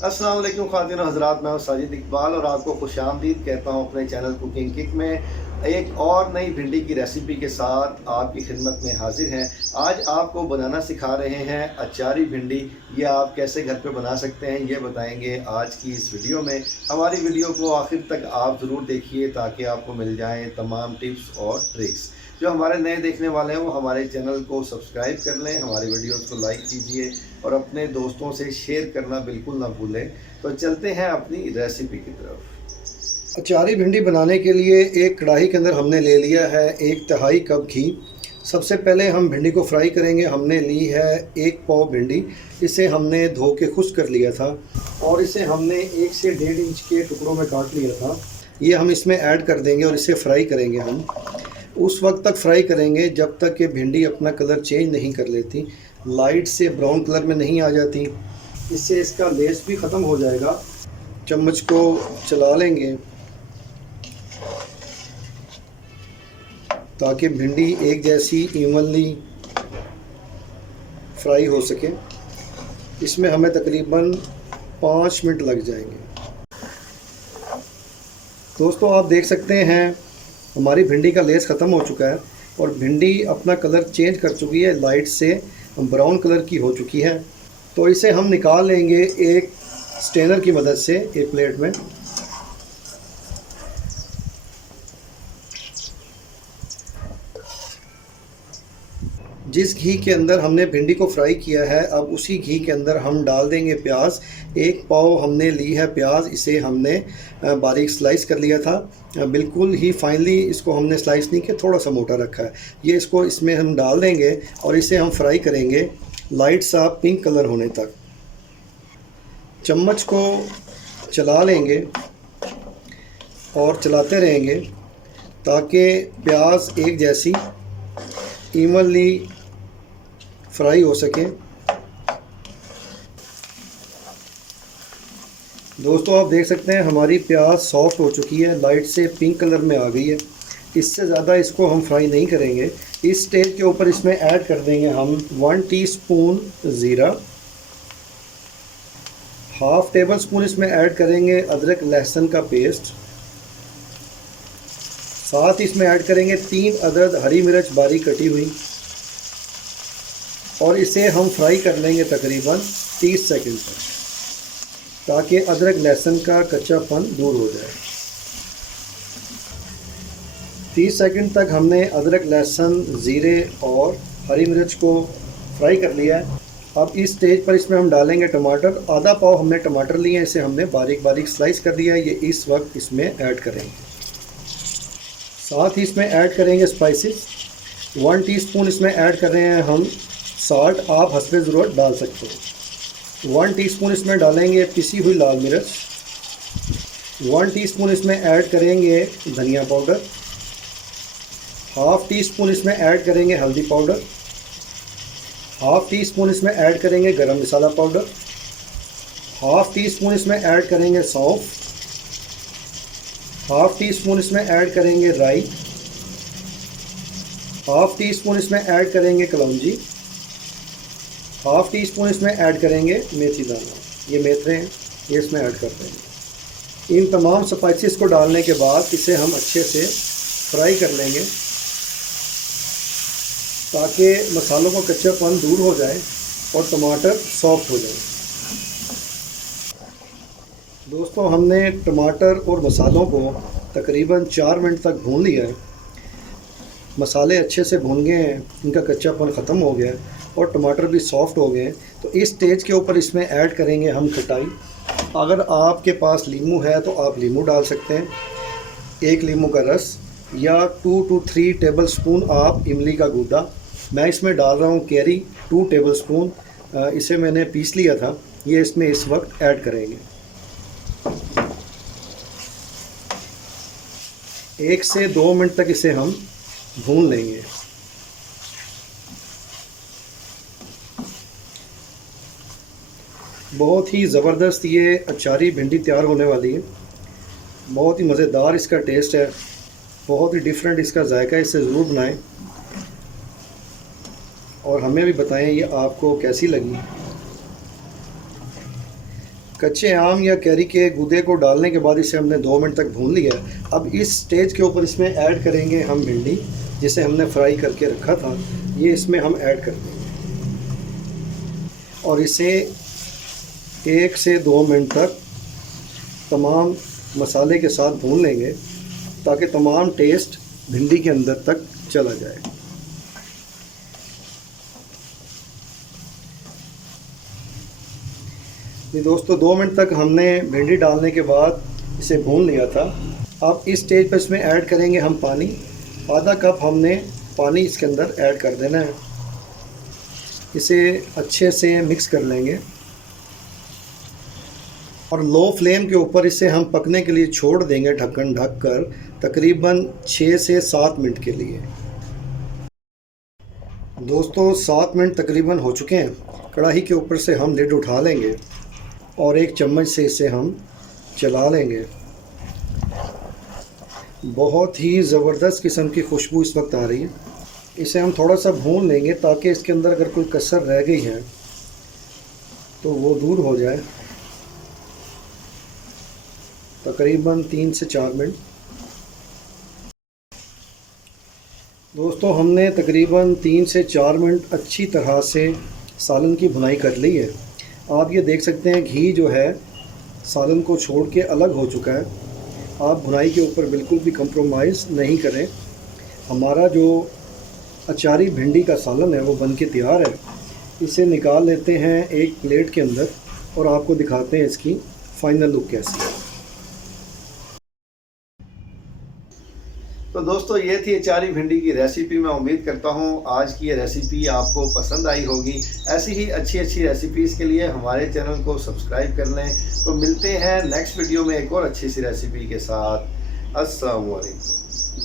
अस्सलाम वालेकुम ख़ातिन हज़रात, मैं हूं साजिद इकबाल और आपको खुशामदीद कहता हूं अपने चैनल कुकिंग किक में। एक और नई भिंडी की रेसिपी के साथ आपकी खिदमत में हाजिर हैं। आज आपको बनाना सिखा रहे हैं अचारी भिंडी। ये आप कैसे घर पे बना सकते हैं ये बताएंगे आज की इस वीडियो में। हमारी वीडियो को आखिर तक आप ज़रूर देखिए ताकि आपको मिल जाएँ तमाम टिप्स और ट्रिक्स। जो हमारे नए देखने वाले हैं वो हमारे चैनल को सब्सक्राइब कर लें, हमारी वीडियोस को लाइक कीजिए और अपने दोस्तों से शेयर करना बिल्कुल ना भूलें। तो चलते हैं अपनी रेसिपी की तरफ। अचारी भिंडी बनाने के लिए एक कढ़ाई के अंदर हमने ले लिया है 1/3 कप घी। सबसे पहले हम भिंडी को फ्राई करेंगे। हमने ली है 1 पाव भिंडी। इसे हमने धो के खुश्क कर लिया था और इसे हमने 1 से 1.5 इंच के टुकड़ों में काट लिया था। ये हम इसमें ऐड कर देंगे और इसे फ्राई करेंगे। हम उस वक्त तक फ्राई करेंगे जब तक कि भिंडी अपना कलर चेंज नहीं कर लेती, लाइट से ब्राउन कलर में नहीं आ जाती। इससे इसका लेस भी ख़त्म हो जाएगा। चम्मच को चला लेंगे ताकि भिंडी एक जैसी इवनली फ्राई हो सके। इसमें हमें तकरीबन 5 मिनट लग जाएंगे। दोस्तों आप देख सकते हैं हमारी भिंडी का लेस ख़त्म हो चुका है और भिंडी अपना कलर चेंज कर चुकी है, लाइट से ब्राउन कलर की हो चुकी है। तो इसे हम निकाल लेंगे एक स्ट्रेनर की मदद से एक प्लेट में। जिस घी के अंदर हमने भिंडी को फ्राई किया है, अब उसी घी के अंदर हम डाल देंगे प्याज। 1 पाव हमने ली है प्याज। इसे हमने बारीक स्लाइस कर लिया था, बिल्कुल ही फाइनली इसको हमने स्लाइस नहीं किया, थोड़ा सा मोटा रखा है। ये इसको इसमें हम डाल देंगे और इसे हम फ्राई करेंगे लाइट सा पिंक कलर होने तक। चम्मच को चला लेंगे और चलाते रहेंगे ताकि प्याज एक जैसी इवनली फ्राई हो सके। दोस्तों आप देख सकते हैं हमारी प्याज सॉफ्ट हो चुकी है, लाइट से पिंक कलर में आ गई है। इससे ज़्यादा इसको हम फ्राई नहीं करेंगे। इस स्टेज के ऊपर इसमें ऐड कर देंगे हम 1 टीस्पून ज़ीरा, 1/2 टेबल स्पून इसमें ऐड करेंगे अदरक लहसुन का पेस्ट। साथ ही इसमें ऐड करेंगे 3 अदद हरी मिर्च बारीक कटी हुई और इसे हम फ्राई कर लेंगे तकरीबन 30 सेकंड तक ताकि अदरक लहसुन का कच्चापन दूर हो जाए। 30 सेकंड तक हमने अदरक लहसुन, ज़ीरे और हरी मिर्च को फ्राई कर लिया है। अब इस स्टेज पर इसमें हम डालेंगे टमाटर। आधा पाव हमने टमाटर लिए हैं, इसे हमने बारीक बारीक स्लाइस कर दिया है। ये इस वक्त इसमें ऐड करेंगे। साथ ही इसमें ऐड करेंगे स्पाइसेस। 1 टीस्पून इसमें ऐड कर रहे हैं हम साल्ट, आप हस्बे ज़रूरत डाल सकते हैं। 1 टीस्पून इसमें डालेंगे पिसी हुई लाल मिर्च। 1 टीस्पून इसमें ऐड करेंगे धनिया पाउडर। 1/2 टीस्पून इसमें ऐड करेंगे हल्दी पाउडर। 1/2 टीस्पून इसमें ऐड करेंगे गरम मसाला पाउडर। 1/2 टीस्पून इसमें ऐड करेंगे सौंफ। 1/2 टीस्पून इसमें ऐड करेंगे राई। 1/2 टीस्पून इसमें ऐड करेंगे कलौंजी। 1/2 टीस्पून इसमें ऐड करेंगे मेथी दाना। ये मेथरे हैं, ये इसमें ऐड करते हैं। इन तमाम स्पाइसेस को डालने के बाद इसे हम अच्छे से फ्राई कर लेंगे ताकि मसालों का कच्चापन दूर हो जाए और टमाटर सॉफ्ट हो जाए। दोस्तों हमने टमाटर और मसालों को तकरीबन 4 मिनट तक भून लिया है। मसाले अच्छे से भून गए हैं, इनका कच्चापन ख़त्म हो गया है और टमाटर भी सॉफ्ट हो गए हैं। तो इस स्टेज के ऊपर इसमें ऐड करेंगे हम खटाई। अगर आपके पास लीमू है तो आप लीमू डाल सकते हैं, 1 लीमू का रस, या 2 to 3 टेबल स्पून आप इमली का गूदा। मैं इसमें डाल रहा हूँ कैरी 2 टेबल स्पून। इसे मैंने पीस लिया था, ये इसमें इस वक्त ऐड करेंगे। 1 से 2 मिनट तक इसे हम भून लेंगे। बहुत ही ज़बरदस्त ये अचारी भिंडी तैयार होने वाली है। बहुत ही मज़ेदार इसका टेस्ट है, बहुत ही डिफरेंट इसका जायका है। इसे ज़रूर बनाएं और हमें भी बताएं ये आपको कैसी लगी। कच्चे आम या कैरी के गूदे को डालने के बाद इसे हमने 2 मिनट तक भून लिया। अब इस स्टेज के ऊपर इसमें ऐड करेंगे हम भिंडी, जिसे हमने फ्राई करके रखा था। ये इसमें हम ऐड कर देंगे और इसे 1 से 2 मिनट तक तमाम मसाले के साथ भून लेंगे ताकि तमाम टेस्ट भिंडी के अंदर तक चला जाए। ये दोस्तों 2 मिनट तक हमने भिंडी डालने के बाद इसे भून लिया था। अब इस स्टेज पर इसमें ऐड करेंगे हम पानी। आधा कप हमने पानी इसके अंदर ऐड कर देना है। इसे अच्छे से मिक्स कर लेंगे और लो फ्लेम के ऊपर इसे हम पकने के लिए छोड़ देंगे, ढक्कन ढक कर, तकरीबन 6 से 7 मिनट के लिए। दोस्तों 7 मिनट तकरीबन हो चुके हैं। कढ़ाई के ऊपर से हम लिड उठा लेंगे और एक चम्मच से इसे हम चला लेंगे। बहुत ही ज़बरदस्त किस्म की खुशबू इस वक्त आ रही है। इसे हम थोड़ा सा भून लेंगे ताकि इसके अंदर अगर कोई कसर रह गई है तो वो दूर हो जाए। तकरीबन 3 से 4 मिनट। दोस्तों हमने तकरीबन 3 से 4 मिनट अच्छी तरह से सालन की भुनाई कर ली है। आप ये देख सकते हैं घी जो है सालन को छोड़ के अलग हो चुका है। आप भुनाई के ऊपर बिल्कुल भी कंप्रोमाइज़ नहीं करें। हमारा जो अचारी भिंडी का सालन है वो बन के तैयार है। इसे निकाल लेते हैं एक प्लेट के अंदर और आपको दिखाते हैं इसकी फ़ाइनल लुक कैसी है। तो दोस्तों ये थी अचारी भिंडी की रेसिपी। मैं उम्मीद करता हूँ आज की ये रेसिपी आपको पसंद आई होगी। ऐसी ही अच्छी रेसिपीज़ के लिए हमारे चैनल को सब्सक्राइब कर लें। तो मिलते हैं नेक्स्ट वीडियो में एक और अच्छी सी रेसिपी के साथ। अस्सलाम वालेकुम।